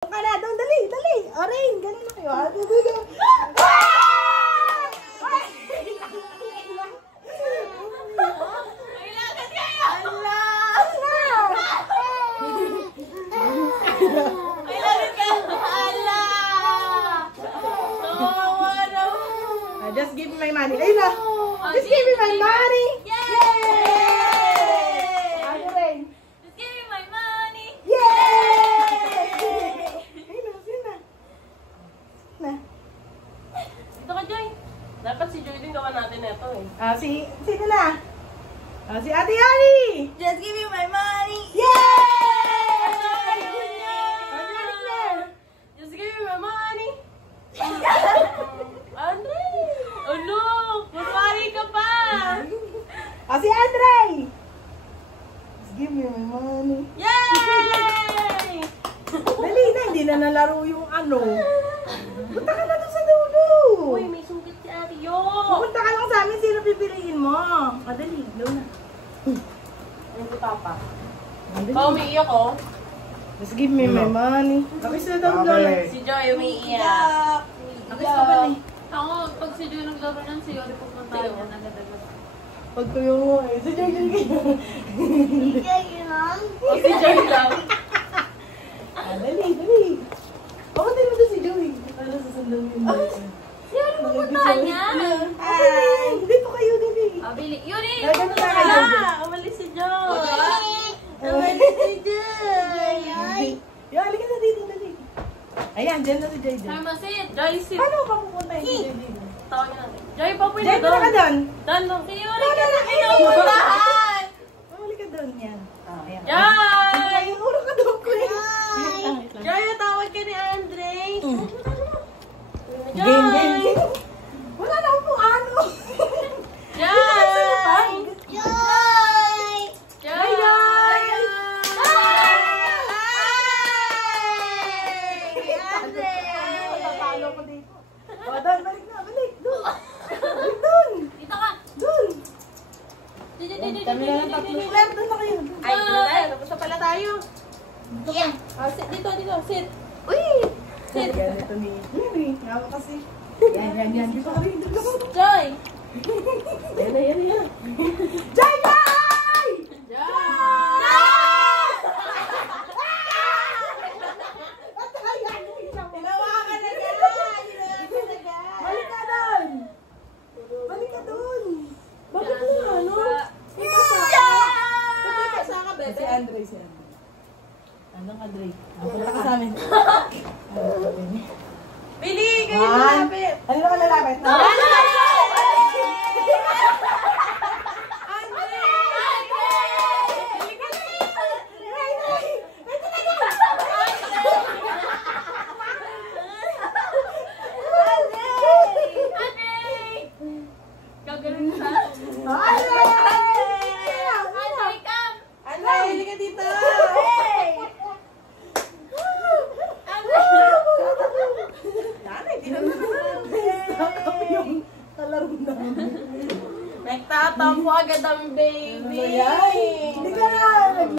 ka na, doon, dali, dali. Orin, ganun na kayo. Just give me my money. Ayun na. Just give me my money. Yay! Ano rin? Just give me my money. Yay! Ayun na, sino na? Na. Dito ka, Joy. Dapat si Joy din gawa natin ito eh. Sino na? Si Ate Yari! Just give me my money. Yay! Just give me my money. Andre! Oh no! Kunwari ka pa! Si Andre! Just give me my money. Yay! Dali na, hindi na nalaro yung ano. Punta ka na doon sa dulo. Uy, may sungkit si Ate Yo! Pupunta ka lang sa amin, sino pipiliin mo? Dali, doon na. Ayun si Papa. Ba, umiiyak oh. Just give me my money. Bakit sila daw doon? Si Joy umiiyak. Bakit sa ba ni? Ako, pag si Joy naglaro ng si Yori pupunta niya, nagadagat. Pag tuyo mo eh. Si Joy O si Joy lang. Dali, dali. Bakit din mo doon si Joy? Para sasundan mo yun. Si Yori pupunta niya! Dito kayo, dali. Bili. Yuri! Ganun na kayo. Umalis si Joy. Umalis si Joy. Yo, halika na dito, dali. Ayan, dyan na si Joy. Pharmacist! Joy, si... Paano pa pupunta yung si Joy dito? Tawag niya natin. Joy, papoy na Joy, punta ka doon. Doon. Si Yuri! Ka na pinupuntahan! Halika doon, yan. Ayan. Joy! Urong ka doon, Queen. Joy, tawag ka ni Andre. Game. Wala na akong kung ano. Joy! Tatalo ko dito. Doon, balik na, balik. Doon. Balik doon. Dito ka! Doon. Kami na lang tatlo. Claire, doon na kayo. Ay, Nay, tapos na pala tayo. Sit dito, sit. Uy! Sit. Ganito ni Henry. Yawa kasi. Yan. Dito ka rin. Dito ka. Joy! Yan. Jai! Jai! Balik ka doon. Bakit na, ano? Si Andre. Anong Andre? Punta ka sa amin. Bili, kayo malapit. Ano ka lalapit? Gagaling sa... Andre, hili ka dito. Nagtatampo agad ang baby. Hindi ka na.